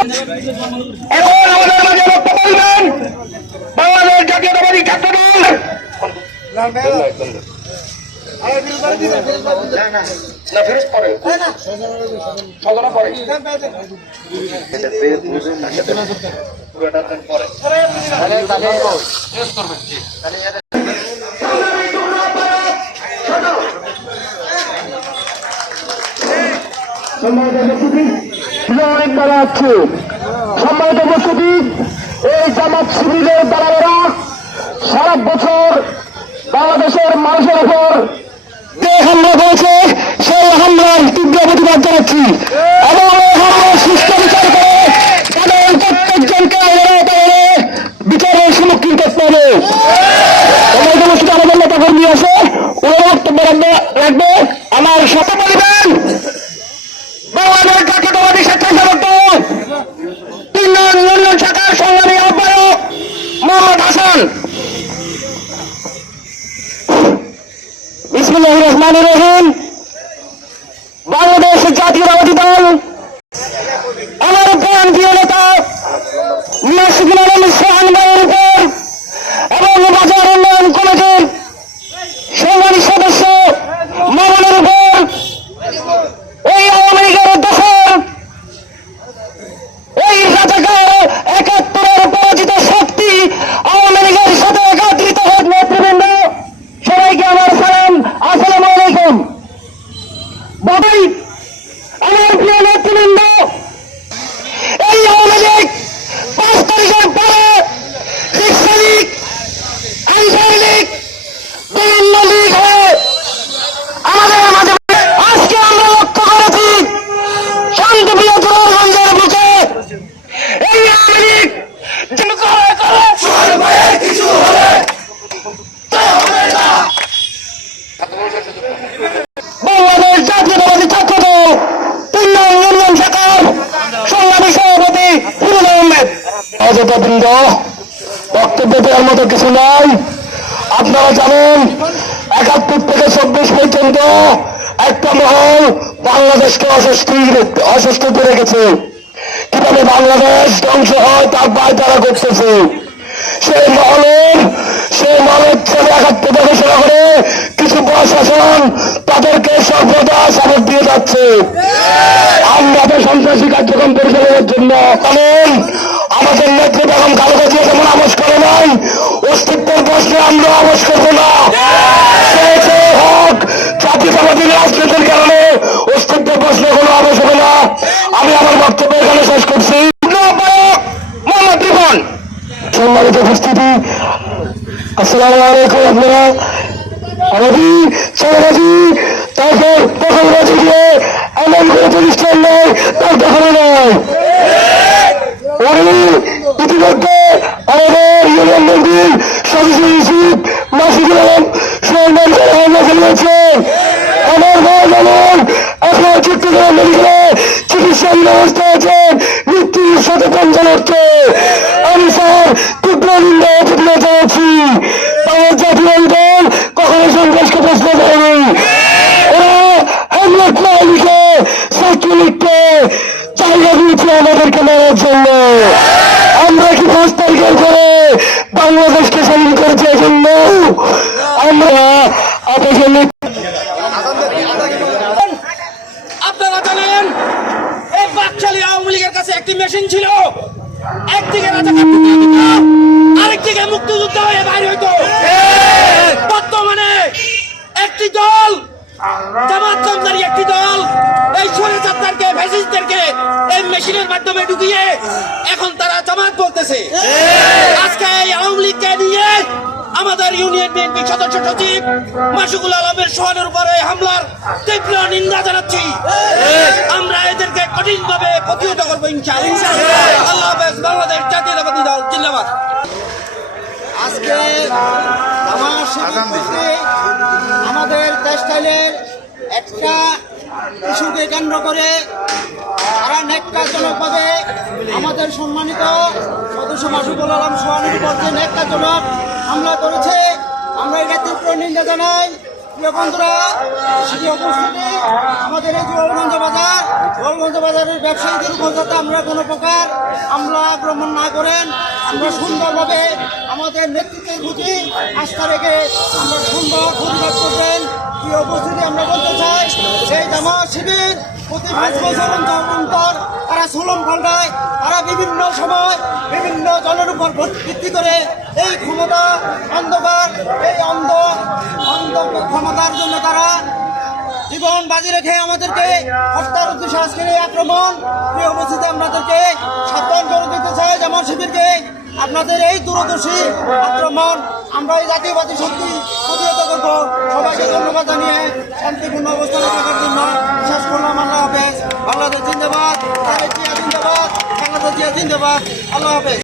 এখন আমাদের মাঝে বক্তব্য বলবেন বাংলাদেশ জাতীয়তাবাদী ছাত্রদল সম্মানিত উপস্থিতি, এই জামাত শিবিরের দালালেরা সারা বছর বাংলাদেশের মানুষের উপর যে হামলা করেছে সেই হামলার তীব্র প্রতিবাদ জানাচ্ছি এবং এই হামলার সুষ্ঠু বিচার করে তাদের প্রত্যেকজনকে বিচারের সম্মুখীন করতে হবে। সম্মানিত উপস্থিতি, আমাদের নেতা কর্মী আছে, ওরা বক্তব্য রাখবে। আমার সাথে বলবেন বাংলাদেশ জাতীয়তাবাদী স্বেচ্ছাসেবক দল ৩ নং ইউনিয়ন শাখার সংগ্রামী আহ্বায়ক মোহাম্মদ হাসান। বিসমিল্লাহির রহমানির রহিম। বাংলাদেশ জাতীয়তাবাদী দল আমার প্রাণ প্রিয় নেতা নাসিরুল আলম সোহান ভাইয়ের উপর এবং বাজার উন্নয়ন কমিটির সংগ্রামী সদস্য মামুনের উপর এই আওয়ামী লীগের দখল, এই রাজাকার ৭১-এর পরাজিত শক্তি আওয়ামী লীগের সাথে একত্রিত হোক। নেতৃবৃন্দ সবাইকে আমার সালাম, আসসালামু আলাইকুম। বাবাই আমার প্রিয় নেতৃবৃন্দ, এই আওয়ামী লীগ ৫ তারিখের পরে রিক্সা লীগ, আনসার লীগ, বিভিন্ন লীগ হয়ে আমাদের মাঝে আজকে আমরা লক্ষ্য করেছি শান্তিপ্রিয় জোরারগঞ্জের বুকে এই আওয়ামী লীগ কিছু হলে বাংলাদেশ জাতীয়তাবাদী ছাত্রদল ৩ নং ইউনিয়ন শাখার সংগ্রামী সভাপতি ফিরোজ আহমেদ। অযথাবৃন্দ, বক্তব্য দেওয়ার মতো কিছু নাই। আপনারা জানেন ৭১ থেকে ২৪ পর্যন্ত একটা মহল বাংলাদেশকে অস্বস্তিতে রেখেছে। কিভাবে বাংলাদেশ ধ্বংস হয় তার দায় তারা করতেছে। সেই মহলের ৭১ থেকে শুরু করে কিছু প্রশাসন তাদেরকে সর্বদা সাপোর্ট দিয়ে যাচ্ছে আমরা সন্ত্রাসী কার্যক্রম পরিচালনার জন্য। কারণ আমাদের নেত্রী বেগম খালেদা জিয়া যেমন আওয়াজ করে নাই, অস্তিত্বের প্রশ্নে আমরা আওয়াজ করবো না। হোক জাতীয়তাবাদী রাজনীতির কারণে অস্তিত্বের প্রশ্নে কোনো আওয়াজ হবে না। আমি আমার বক্তব্য এখানে শেষ করছি। মোহাম্মদ রিপন। সম্মানিত উপস্থিতি, আসসালামু আলাইকুম। আপনারা আমাদের চাঁদাবাজি, তারপর দখলবাজি দিয়ে এমন করে প্রতিষ্ঠান নয় তার দখলে নয়। উনি ইতিমধ্যে আমাদের ইউনিয়ন মন্ত্রীর সদস্য সচিব নাসিরুল আলম সোহান ভাইয়ের হামলা চালিয়েছে। আমার ভাই যেমন এখন চট্টগ্রাম মেডিকেলে চিকিৎসাধীন অবস্থায় আছেন, মৃত্যুর সাথে পঞ্চা লড়ছে। আমি স্যার তীব্র নিন্দা প্রতিবাদ জানাচ্ছি। বাংলাদেশ জাতীয়তাবাদী দল কখনো সন্ত্রাসকে প্রশ্ন করেনি। ওরা হেমলেট না লিখে ছাত্রলীগকে জায়গা দিয়েছে আমাদেরকে মারার জন্য। আমরা কি ৫ তারিখের পরে বাংলাদেশকে স্বাধীন করেছি এজন্য? আমরা আপনারা জানেন এই বাকশালী আওয়ামী লীগের কাছে একটি মেশিন ছিল, একদিকে আরেকদিকে মুক্তিযোদ্ধা হয়ে বাইর হইতো। বর্তমানে একটি দল, জামাত নামধারী একটি দল এই স্বৈরাচারদেরকে, ফ্যাসিস্টদেরকে এই মেশিনের মাধ্যমে ঢুকিয়ে এখন তারা জামাত বলতেছে। আজকে এই আওয়ামী লীগকে নিয়ে আমাদের ইউনিয়ন বিএনপি সদস্য সচিব মাসুকুল আলমের সোহানের উপরে হামলার তীব্র নিন্দা জানাচ্ছি। আমরা এদেরকে কঠিনভাবে প্রতিহত করবো ইনশাআল্লাহ। আল্লাহ হাফেজ। বাংলাদেশ জাতীয়তাবাদী দল জিন্দাবাদ। আজকে আমাদের দেশটাইলের একটা ইস্যুকে কেন্দ্র করে তারা ন্যাক্কারজনকভাবে আমাদের সম্মানিত সদস্য মাসুকুল আলম সোহানের উপর যে ন্যাক্কারজনক হামলা করেছে, আমরা এটা তীব্র নিন্দা জানাই। প্রিয় বন্ধুরা, উপস্থিতি আমাদের এই জোরারগঞ্জ বাজার গোলগঞ্জ বাজারের ব্যবসায়ীদের উপর যাতে আমরা কোনো প্রকার হামলা আক্রমণ না করেন, আমরা সুন্দরভাবে আমাদের নেতৃত্বের প্রতি আস্থা রেখে আমরা সুন্দর প্রতিবাদ করবেন। কি উপস্থিতি আমরা বলতে চাই, সেই জামাত শিবির প্রতি 5 বছর অন্তর তারা সুলম পাল্টায়, তারা বিভিন্ন সময় বিভিন্ন দলের উপর ভিত্তি করে এই ক্ষমতা অন্ধকার, এই অন্ধ ক্ষমতার জন্য তারা জীবন বাজি রেখে আমাদেরকে হত্যার উদ্দেশ্যে আজকের এই আক্রমণ। এই অবস্থিতে আপনাদেরকে সাবধান করে দিতে চাই জামাত শিবিরকে, আপনাদের এই দূরদর্শী আক্রমণ আমরা এই জাতীয়বাদী শক্তি প্রতিহত করব। সবাইকে ধন্যবাদ জানিয়ে শান্তিপূর্ণ অবস্থানে থাকার জন্য শেষ করলাম। আল্লাহ হাফেজ। বাংলাদেশ জিন্দাবাদ, তারেক জিয়া জিন্দাবাদ, বাংলাদেশ জিয়া জিন্দাবাদ। আল্লাহ হাফেজ।